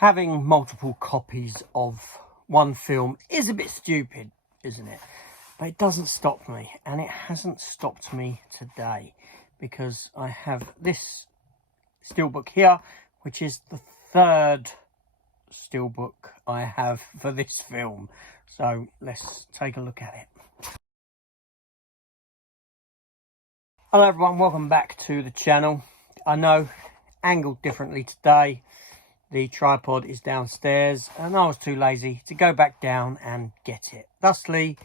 Having multiple copies of one film is a bit stupid, isn't it? But it doesn't stop me, and it hasn't stopped me today, because I have this steelbook here, which is the third steelbook I have for this film. So let's take a look at it. Hello everyone, welcome back to the channel. I know, angled differently today. The tripod is downstairs and I was too lazy to go back down and get it. Thusly,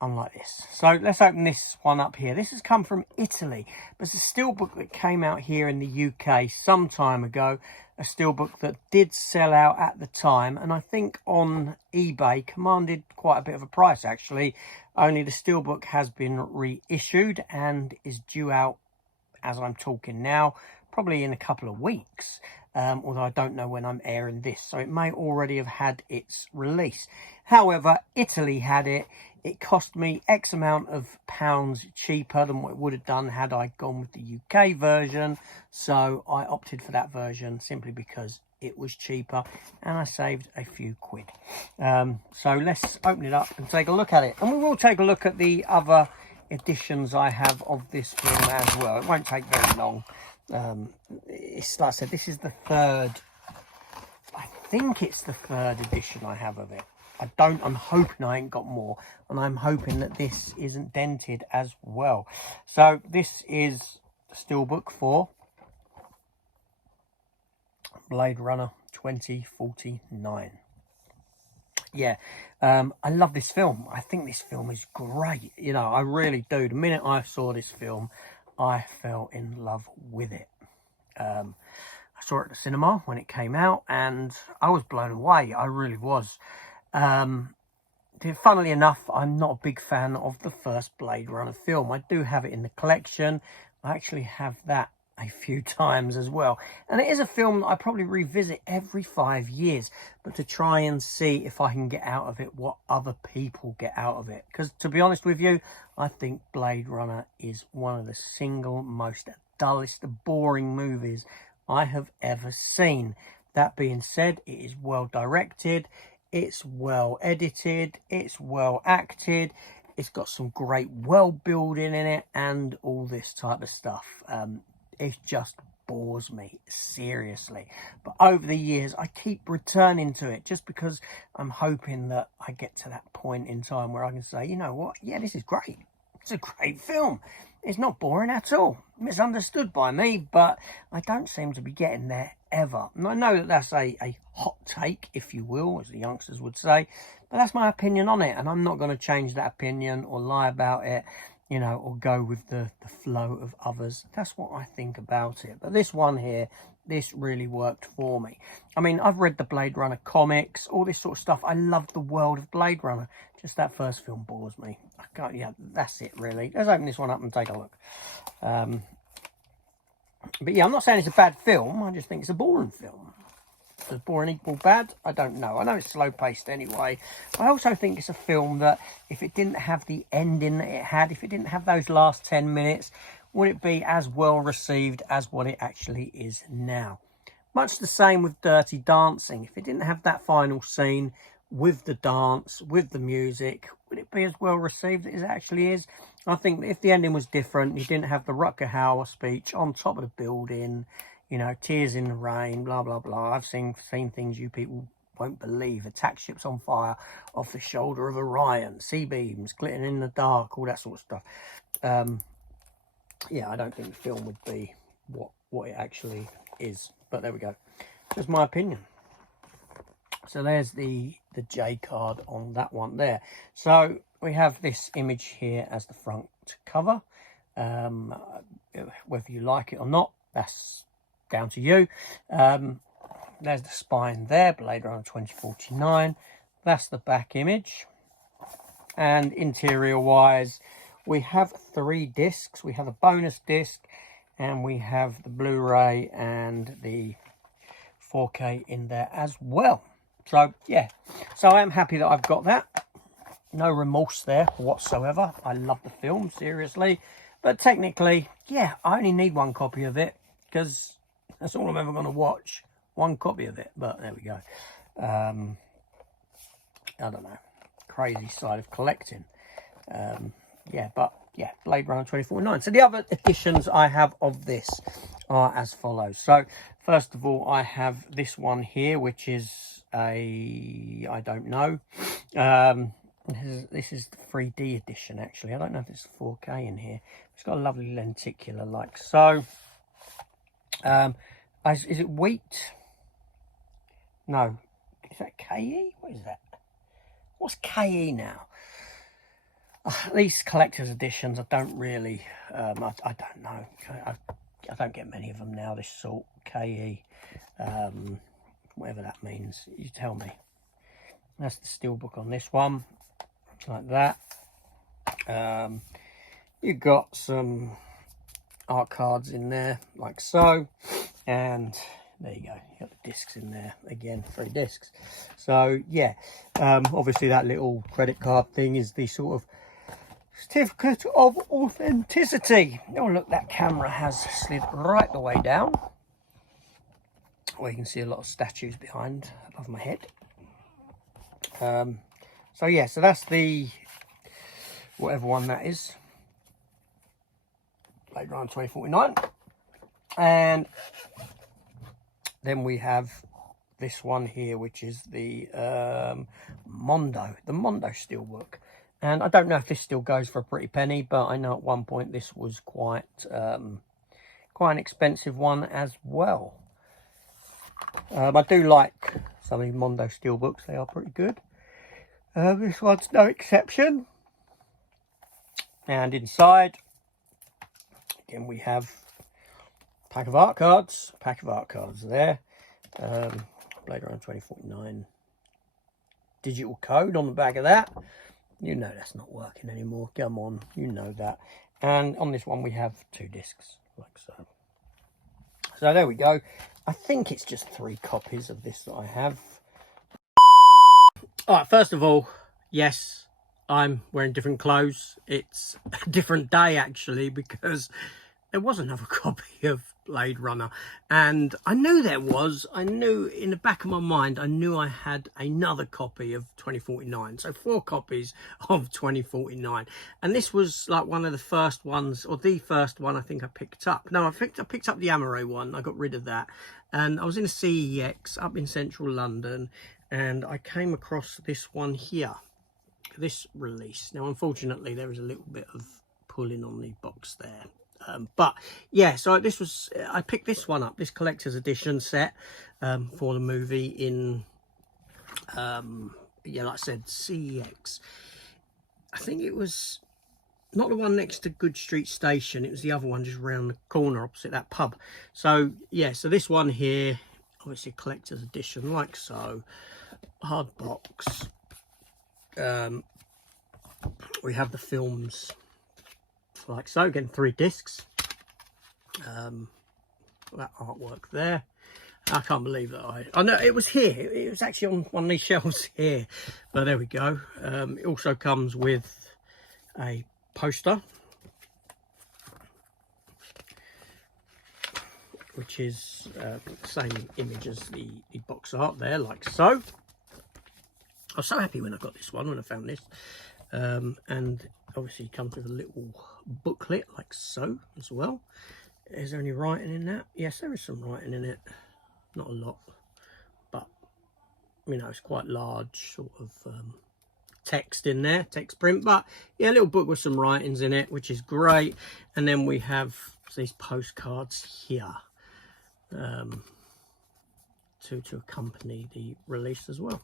I'm like this. So let's open this one up here. This has come from Italy, but it's a steelbook that came out here in the UK some time ago. A steelbook that did sell out at the time, and I think on eBay commanded quite a bit of a price actually. Only the steelbook has been reissued and is due out as I'm talking now, probably in a couple of weeks. Although I don't know when I'm airing this, so it may already have had its release. However, Italy had it. It cost me X amount of pounds cheaper than what it would have done had I gone with the UK version. So I opted for that version simply because it was cheaper and I saved a few quid. So let's open it up and take a look at it. And we will take a look at the other editions I have of this film as well. It won't take very long. It's like I said, this is the third, I think it's the third edition I have of it. I'm hoping I ain't got more, and I'm hoping that this isn't dented as well. So this is the steelbook for Blade Runner 2049. Yeah, I love this film. I think this film is great. You know, I really do. The minute I saw this film, I fell in love with it. I saw it at the cinema when it came out and I was blown away. I really was. Funnily enough, I'm not a big fan of the first Blade Runner film. I do have it in the collection. I actually have that a few times as well. And it is a film that I probably revisit every 5 years, but to try and see if I can get out of it what other people get out of it. Because to be honest with you, I think Blade Runner is one of the single most dullest, boring movies I have ever seen. That being said, it is well directed, it's well edited, it's well acted, it's got some great world building in it and all this type of stuff. It just bores me, seriously. But over the years, I keep returning to it just because I'm hoping that I get to that point in time where I can say, you know what, yeah, this is great. It's a great film. It's not boring at all. Misunderstood by me, but I don't seem to be getting there ever. And I know that that's a hot take, if you will, as the youngsters would say, but that's my opinion on it, and I'm not going to change that opinion or lie about it, you know, or go with the flow of others. That's what I think about it. But this one here, this really worked for me. I mean, I've read the Blade Runner comics, all this sort of stuff. I love the world of Blade Runner. Just that first film bores me. I can't, yeah, that's it really. Let's open this one up and take a look. But yeah, I'm not saying it's a bad film. I just think it's a boring film. Does boring equal bad? I don't know. I know it's slow-paced anyway. I also think it's a film that if it didn't have the ending that it had, if it didn't have those last 10 minutes, would it be as well received as what it actually is now? Much the same with Dirty Dancing. If it didn't have that final scene with the dance, with the music, would it be as well received as it actually is? I think that if the ending was different, you didn't have the Rutger Hauer speech on top of the building, you know, tears in the rain, blah, blah, blah. I've seen things you people won't believe. Attack ships on fire off the shoulder of Orion, sea beams glittering in the dark, all that sort of stuff. Yeah, I don't think the film would be what it actually is. But there we go. Just my opinion. So there's the J card on that one there. So we have this image here as the front cover. Whether you like it or not, that's down to you. There's the spine there, Blade Runner 2049. That's the back image. And interior wise, we have 3 discs. We have a bonus disc and we have the Blu-ray and the 4K in there as well. So yeah, so I am happy that I've got that. No remorse there whatsoever. I love the film, seriously. But technically, yeah, I only need 1 copy of it because that's all I'm ever going to watch one copy of it, but there we go. I don't know, crazy side of collecting. Yeah, but yeah, Blade Runner 2049. So the other editions I have of this are as follows. So first of all, I have this one here, which is I don't know. This is the 3D edition, actually. I don't know if it's 4K in here. It's got a lovely lenticular like so. Is it wheat? No. Is that KE? What is that? What's KE now? These collector's editions, I don't really, I don't know. I don't get many of them now, this sort. KE, whatever that means. You tell me. That's the steelbook on this one. Like that. You've got some art cards in there, like so. And there you go, you got the discs in there again, 3 discs. So yeah, obviously that little credit card thing is the sort of certificate of authenticity. Oh look, that camera has slid right the way down, where you can see a lot of statues behind above my head. So yeah, so that's the whatever one that is, Blade Runner 2049. And then we have this one here, which is the Mondo steelbook. And I don't know if this still goes for a pretty penny, but I know at one point this was quite an expensive one as well. I do like some of these Mondo steelbooks; they are pretty good. This one's no exception. And inside, again, we have pack of art cards there. Blade Runner 2049 digital code on the back of that. You know that's not working anymore. Come on, you know that. And on this one we have 2 discs, like so. So there we go. I think it's just 3 copies of this that I have. All right, first of all, yes, I'm wearing different clothes. It's a different day actually, because there was another copy of Blade Runner, and I knew there was. I knew in the back of my mind, I knew I had another copy of 2049. So 4 copies of 2049, and this was like one of the first ones, or the first one I think I picked up. No, I picked up the Amaray one. I got rid of that, and I was in a CEX up in central London, and I came across this one here, this release. Now, unfortunately, there is a little bit of pulling on the box there. But yeah, so this was, I picked this one up, this collector's edition set for the movie in, yeah, like I said, CEX. I think it was not the one next to Good Street Station, it was the other one just around the corner opposite that pub. So yeah, so this one here, obviously collector's edition, like so, hard box. We have the films like so, again 3 discs. That artwork there, I can't believe that I know it was here. It was actually on one of these shelves here, but there we go. It also comes with a poster, which is the same image as the box art there, like so. I was so happy when I got this one, when I found this. And obviously it comes with a little booklet like so as well. Is there any writing in that? Yes, there is some writing in it. Not a lot, but you know, it's quite large sort of text in there, text print, but yeah, a little book with some writings in it, which is great. And then we have these postcards here to accompany the release as well.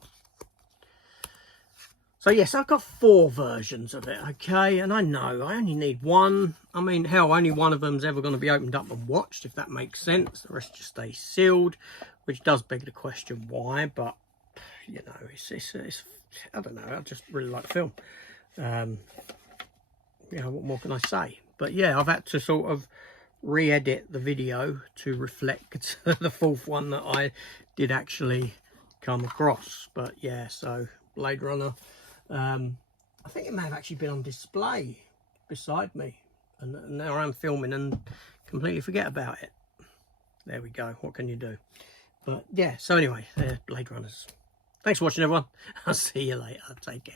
So yes, I've got 4 versions of it, okay, and I know I only need one. I mean, hell, only one of them's ever going to be opened up and watched, if that makes sense. The rest just stay sealed, which does beg the question why, but you know, it's I don't know, I just really like the film. You know, what more can I say? But yeah, I've had to sort of re-edit the video to reflect the 4th one that I did actually come across. But yeah, so Blade Runner. I think it may have actually been on display beside me, and now I'm filming and completely forget about it. There we go. What can you do? But yeah, so anyway, Blade Runners. Thanks for watching, everyone. I'll see you later. Take care.